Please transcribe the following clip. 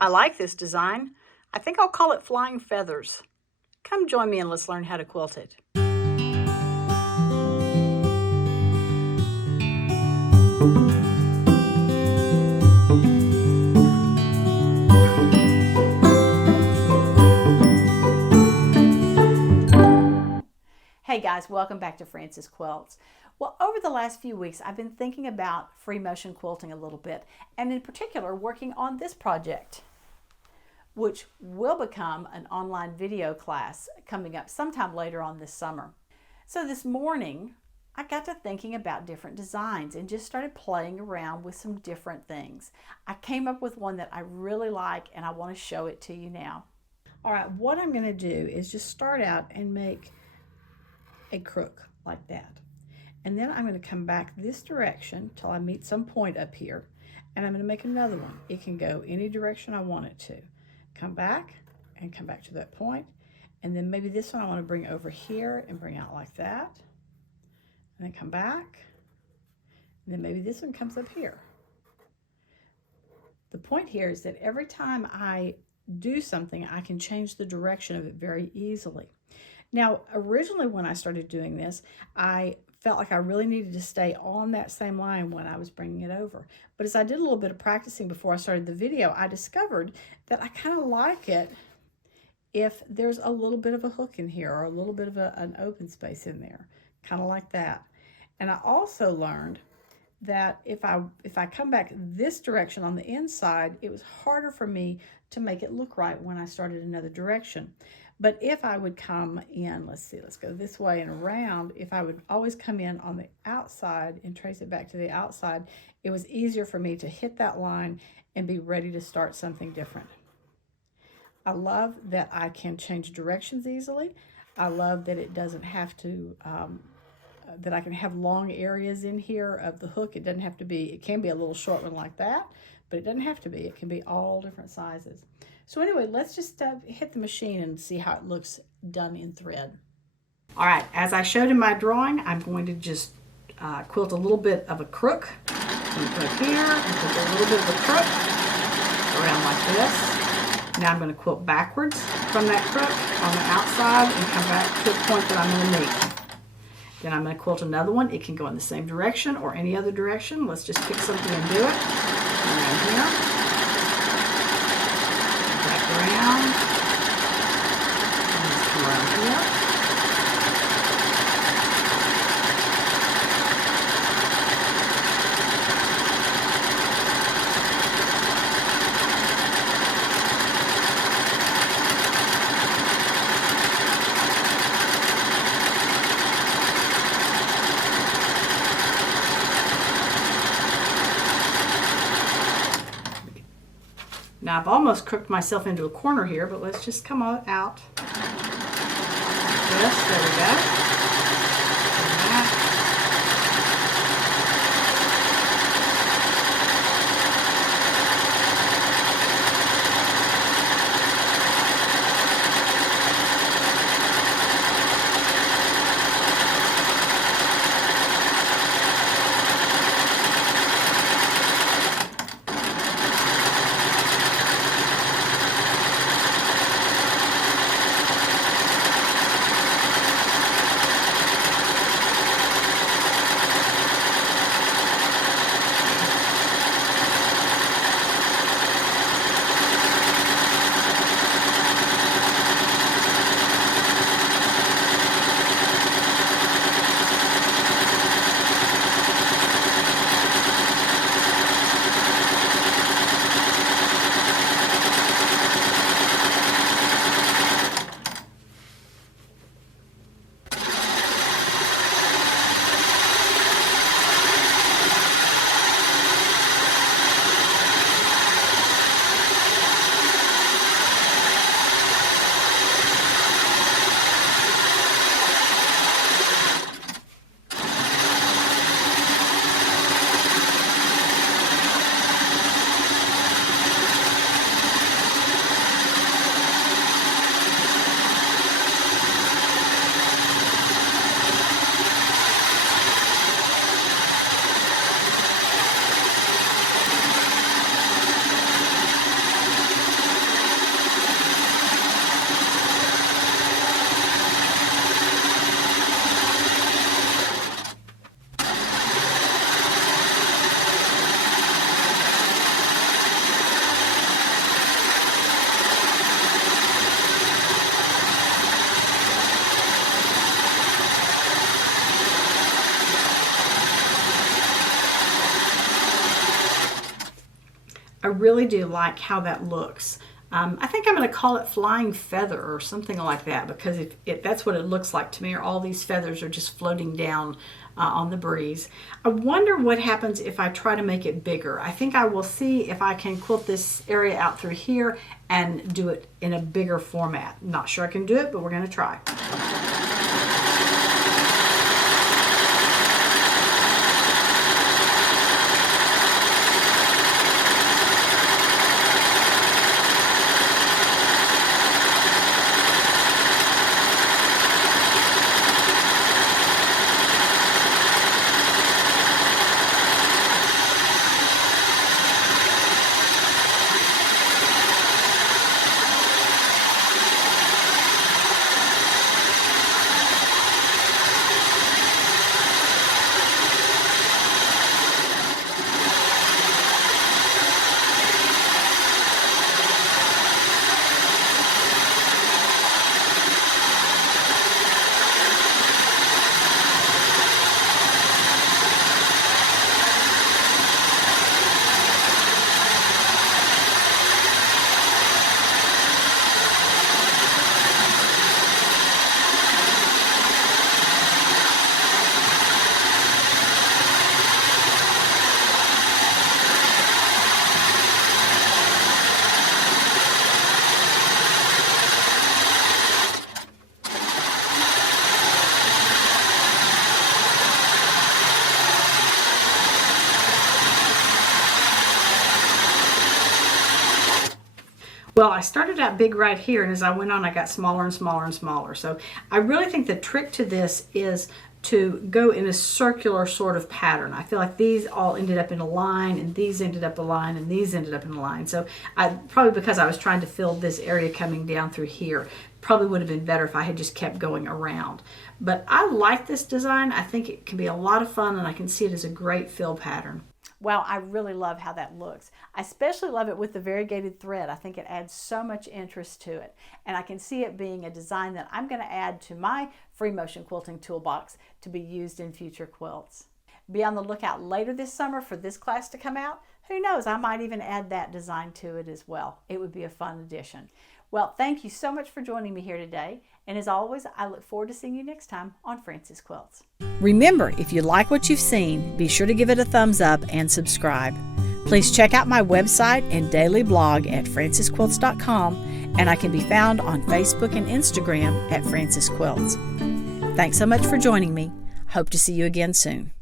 I like this design. I think I'll call it Flying Feathers. Come join me and let's learn how to quilt it. Hey guys, welcome back to Frances Quilts. Well, over the last few weeks, I've been thinking about free motion quilting a little bit, and in particular, working on this project, which will become an online video class coming up sometime later on this summer. So this morning, I got to thinking about different designs and just started playing around with some different things. I came up with one that I really like, and I want to show it to you now. All right, what I'm going to do is just start out and make a crook like that, and then I'm going to come back this direction till I meet some point up here, and I'm going to make another one. It can go any direction I want it to. Come back and come back to that point, and then maybe this one I want to bring over here and bring out like that, and then come back, and then maybe this one comes up here. The point here is that every time I do something, I can change the direction of it very easily. Now, originally when I started doing this, I felt like I really needed to stay on that same line when I was bringing it over. But as I did a little bit of practicing before I started the video, I discovered that I kind of like it if there's a little bit of a hook in here or a little bit of an open space in there, kind of like that. And I also learned that if I come back this direction on the inside, it was harder for me to make it look right when I started another direction. But if I would come in, let's go this way and around, if I would always come in on the outside and trace it back to the outside, it was easier for me to hit that line and be ready to start something different. I love that I can change directions easily. I love that it doesn't have to, that I can have long areas in here of the hook. It doesn't have to be, it can be a little short one like that, but it doesn't have to be. It can be all different sizes. So anyway, let's just hit the machine and see how it looks done in thread. All right, as I showed in my drawing, I'm going to just quilt a little bit of a crook. I'm going to put here and put a little bit of a crook around like this. Now I'm going to quilt backwards from that crook on the outside and come back to the point that I'm going to meet. Then I'm going to quilt another one. It can go in the same direction or any other direction. Let's just pick something and do it. Around here. Around, and just come around here. Now I've almost crooked myself into a corner here, but let's just come on out. Yes, there we go. really do like how that looks. I think I'm going to call it flying feather or something like that, because if that's what it looks like to me, or all these feathers are just floating down on the breeze. I wonder what happens if I try to make it bigger. I think I will see if I can quilt this area out through here and do it in a bigger format. Not sure I can do it, but we're going to try. Well, I started out big right here, and as I went on, I got smaller and smaller and smaller. So I really think the trick to this is to go in a circular sort of pattern. I feel like these all ended up in a line, and these ended up a line, and these ended up in a line. So probably because I was trying to fill this area coming down through here, probably would have been better if I had just kept going around. But I like this design. I think it can be a lot of fun, and I can see it as a great fill pattern. Wow, I really love how that looks. I especially love it with the variegated thread. I think it adds so much interest to it. And I can see it being a design that I'm going to add to my free motion quilting toolbox to be used in future quilts. Be on the lookout later this summer for this class to come out. Who knows, I might even add that design to it as well. It would be a fun addition. Well, thank you so much for joining me here today. And as always, I look forward to seeing you next time on Frances Quilts. Remember, if you like what you've seen, be sure to give it a thumbs up and subscribe. Please check out my website and daily blog at francesquilts.com, and I can be found on Facebook and Instagram at Frances Quilts. Thanks so much for joining me. Hope to see you again soon.